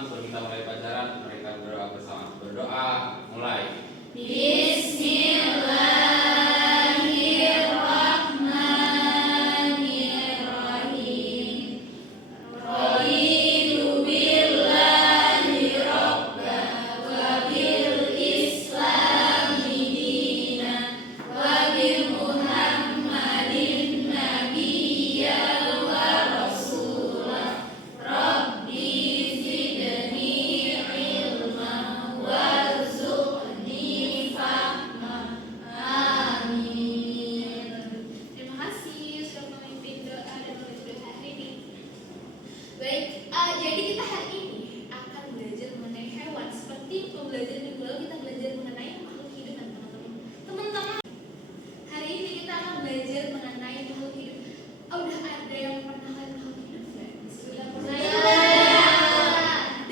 teman-teman sebelum kita mulai pelajaran, mereka berdoa bersama. Berdoa, mulai. Bismillahirrahmanirrahim. Raditu billahi rabba wa bil islami dina wa bi Muhammadin nabiyya wa rasulah. Rabbi zidni ilma warzuqni fahma. Amin. Terima kasih sudah memimpin doa dan menuntut hari ini. Baik, jadi kita hari ini akan belajar mengenai hewan. Seperti pembelajaran minggu lalu kita belajar mengenai makhluk hidup dan teman-teman. Hari ini kita akan belajar mengenai makhluk hidup. Udah ada yang pernah lihat makhluk hidup nggak? Sudah pernah.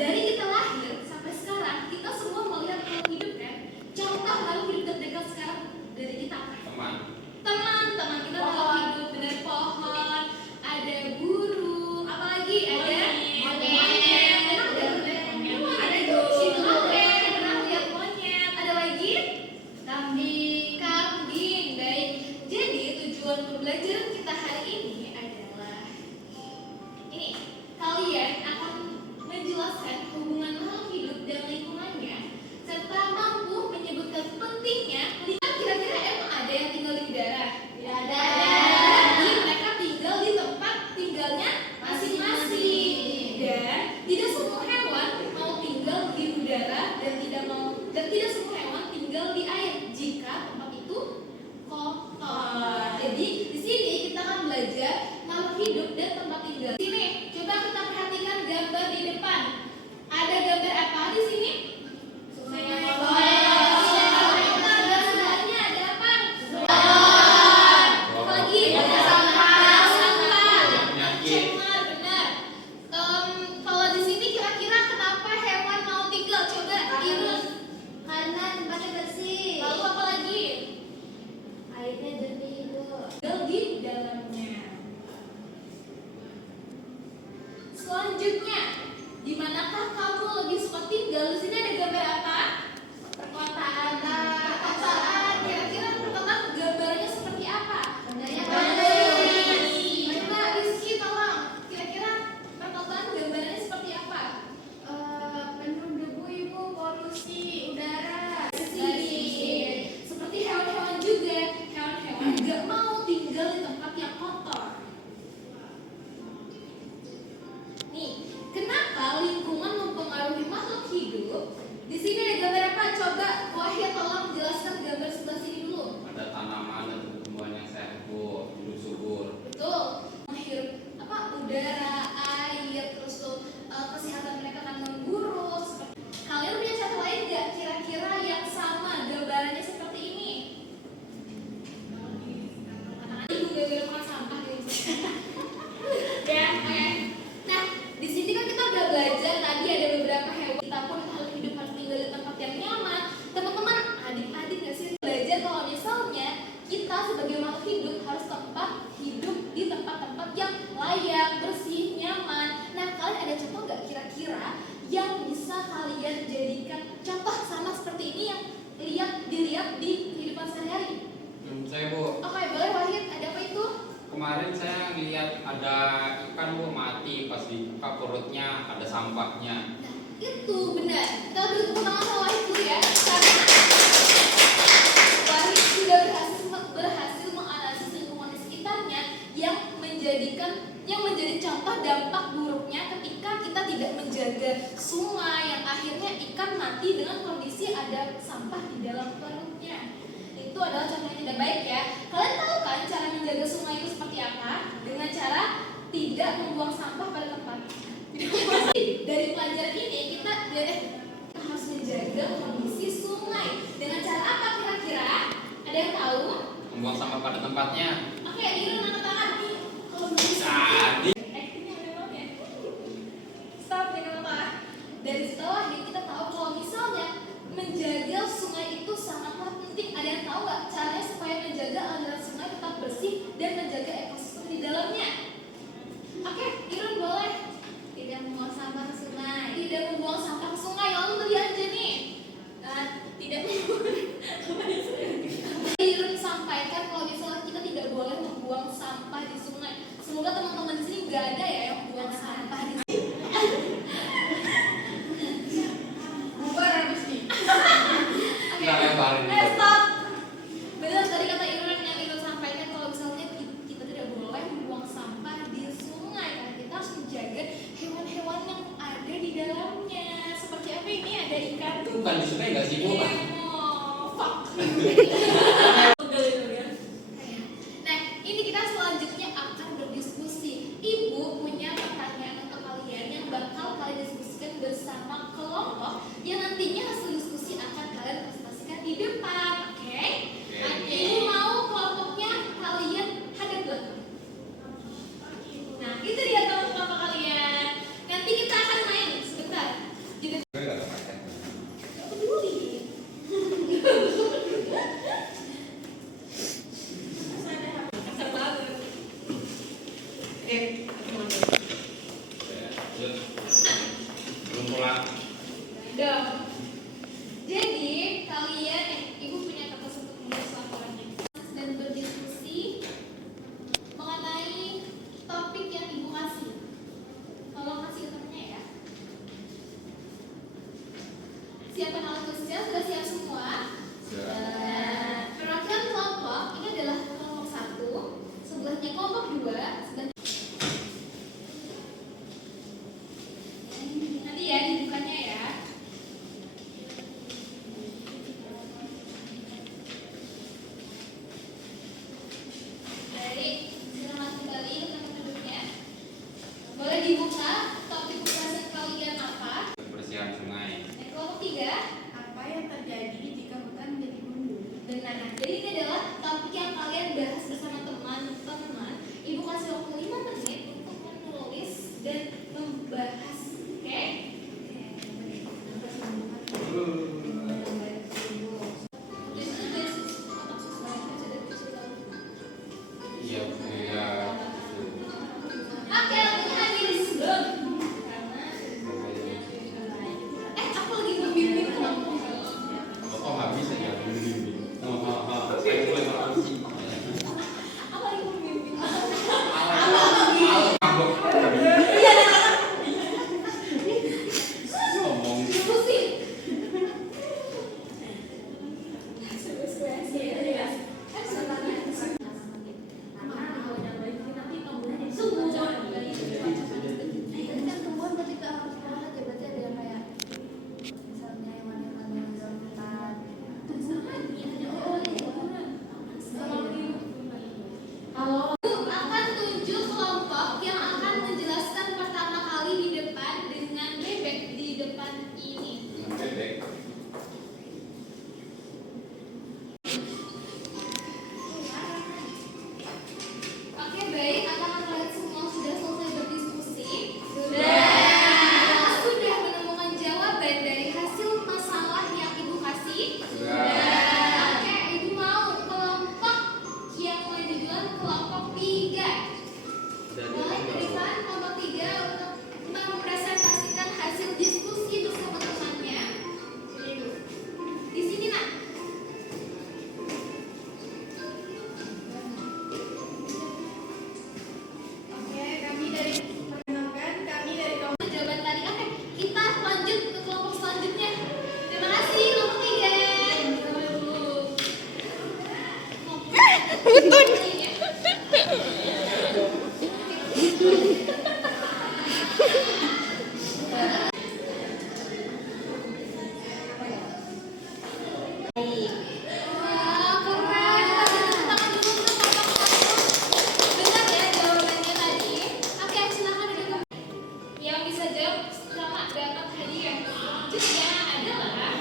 Dari kita lahir sampai sekarang kita semua melihat makhluk hidup kan? Contoh makhluk hidup terdekat sekarang dari kita apa? Teman-teman kita makhluk hidup, benar, pohon, ada burung, apalagi ada monyet, ada cincin, pernah lihat monyet, ada lagi kambing. Baik, jadi tujuan pembelajaran kita hari ini adalah ini, kalian akan menjelaskan hubungan makhluk hidup dan lingkungannya serta mampu menyebutkan pentingnya. Kira-kira emang ada yang tinggal di udara? Tidak ada. Jadi mereka tinggal di tempat tinggalnya masing-masing. Dan tidak semua hewan mau tinggal di udara dan tidak semua hewan tinggal di air jika tempat itu kotor. Jadi di sini kita akan belajar makhluk hidup dan tempat tinggal. Sini, coba kita perhatikan gambar di depan. Ada gambar apa di sini? Dan sebelahnya ada apa? Apalagi? Ada sampah. Cemar, benar. Kalau di sini kira-kira kenapa hewan mau tinggal? Coba Irun. Karena tempatnya bersih. Lalu apa lagi? Airnya jernih itu. Tinggal di dalamnya. Selanjutnya, di manakah kamu lebih suka tinggal? Di sini ada gambar apa? Perkotaan. Kira-kira perkotaan gambarnya seperti apa? Coba Rizky tolong. Kira-kira perkotaan gambarnya seperti apa? Penuh debu, ibu, polusi udara. Seperti hewan-hewan juga. Hewan-hewan nggak mau tinggal di tempat yang kotor. Nih, kenapa lingkungan mempengaruhi makhluk hidup? Di sini ada gambar apa? Coba Wahid tolong jelaskan gambar sebelah sini dulu. Ada tanaman dan tumbuhan yang sehat, Bu, hidup subur. Betul. Menghirup udara, air, terus tuh kesehatan mereka akan memburuk. Kalian punya contoh lain nggak? Kira-kira yang sama gambarannya seperti ini? Ibu gara-gara makan sampah gitu. Ya, oke. Nah, di sini kan kita udah belajar tadi ada beberapa hewan. Kita pun harus hidup harus tinggal di tempat yang nyaman. Teman-teman, adik-adik nggak sih belajar kalau misalnya kita sebagai makhluk hidup harus hidup di tempat-tempat yang layak, bersih, nyaman. Nah, kalian ada contoh nggak kira-kira yang bisa kalian jadikan contoh sama seperti ini yang dilihat di kehidupan sehari-hari? Saya, Bu. Oke, boleh Wahid, ada apa itu? Kemarin saya lihat ada ikan, Bu, mati pas dibuka perutnya, ada sampahnya. Nah, itu benar. Kita dulu tepuk tangan sama Wahid dulu ya, karena Wahid sudah berhasil menganalisis lingkungan di sekitarnya yang menjadi contoh dampak buruknya ketika kita tidak menjaga sungai yang akhirnya ikan mati dengan kondisi ada sampah di dalam perutnya. Itu adalah contoh yang tidak baik ya. Kalian tahu kan cara menjaga sungai itu seperti apa? Dengan cara tidak membuang sampah pada tempat. Dari pelajaran ini kita harus menjaga kondisi sungai. Dengan cara apa kira-kira? Ada yang tahu? Membuang sampah pada tempatnya. Oke, Irun angkat tangan nih. Kalau bisa. Actingnya udah banget ya. Stop, jangan lupa. Dari setelah ini kita tahu kalau misalnya menjaga sungai itu sangatlah penting. Ada yang tahu nggak caranya supaya menjaga aliran sungai tetap bersih dan menjaga ekosistem di dalamnya? Oke, Irun boleh. Tidak membuang sampah ke sungai. Tidak membuang nggak ada ya yang buang sampah di sini. Bubar habis nih. Kita lebarin. Stop. Benar tadi kata Irwan yang Irwan sampaikan kalau misalnya kita tidak boleh buang sampah di sungai karena kita harus menjaga hewan-hewan yang ada di dalamnya. Seperti apa ini ada ikan. Itu bukan di sungai nggak sih Bu? Fuck. Nah, ini kita selanjutnya akan berdiskusi. Ibu punya pertanyaan untuk kalian yang bakal kalian diskusikan bersama kelompok yang nantinya hasil diskusi akan kalian presentasikan di depan, oke? Ibu mau kelompoknya kalian hadap belakang. Nah, itu dia kelompok kalian. Nanti kita akan main sebentar. Jadi nggak peduli. Kasar banget. Belum pulang. Dong. Jadi kalian, ibu punya kertas untuk menulis laporannya dan berdiskusi mengenai topik yang ibu kasih. Tolong kasih ke temennya ya. Siap anak khususnya sudah siap semua? Perwakilan kelompok ini adalah kelompok 1, sebelahnya kelompok 2, sebelahnya nanti ya dibukanya ya. Baik, selamat kembali teman-teman duduknya. Boleh dibuka topik pembahasan kalian apa? Kebersihan sungai. Yang kelompok 3. Apa yang terjadi jika hutan menjadi gundul? Benar. Nah, jadi ini adalah topik yang kalian bahas bersama teman-teman. Ibu kasih waktu 5 menit untuk menulis dan membahas. Oke? Iya, iya. Oke, waktunya habis. Aku lagi membimbing kelompok. Oh, nggak bisa ya. Saya mulai berfungsi. Aku lagi membimbing. Ngomong. Diskusi. Akan tunjuk kelompok yang akan menjelaskan pertama kali di depan dengan bebek di depan ini. Bebek. Oke, baik. Apakah kalian semua sudah selesai berdiskusi? Sudah. Sudah menemukan jawaban dari hasil masalah yang ibu kasih? Oke, ibu mau kelompok yang mulai duluan kelompok 3. Boleh ke depan kelompok 3 untuk mempresentasikan hasil diskusi bersama temannya. Di sini nak. Oke, kami dari kaum Jawaban tadi. Oke, kita lanjut ke kelompok selanjutnya. Terima kasih kelompok 3. Wah, keren. Tangan dulu untuk kelompok 1. Dengar ya jawabannya tadi. Oke, silakan duduk. Yang bisa jawab selamat dapat hadiah. Selanjutnya adalah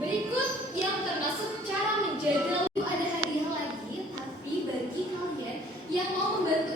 berikut yang termasuk cara menjaga. Ada hadiah lagi, tapi bagi kalian yang mau membantu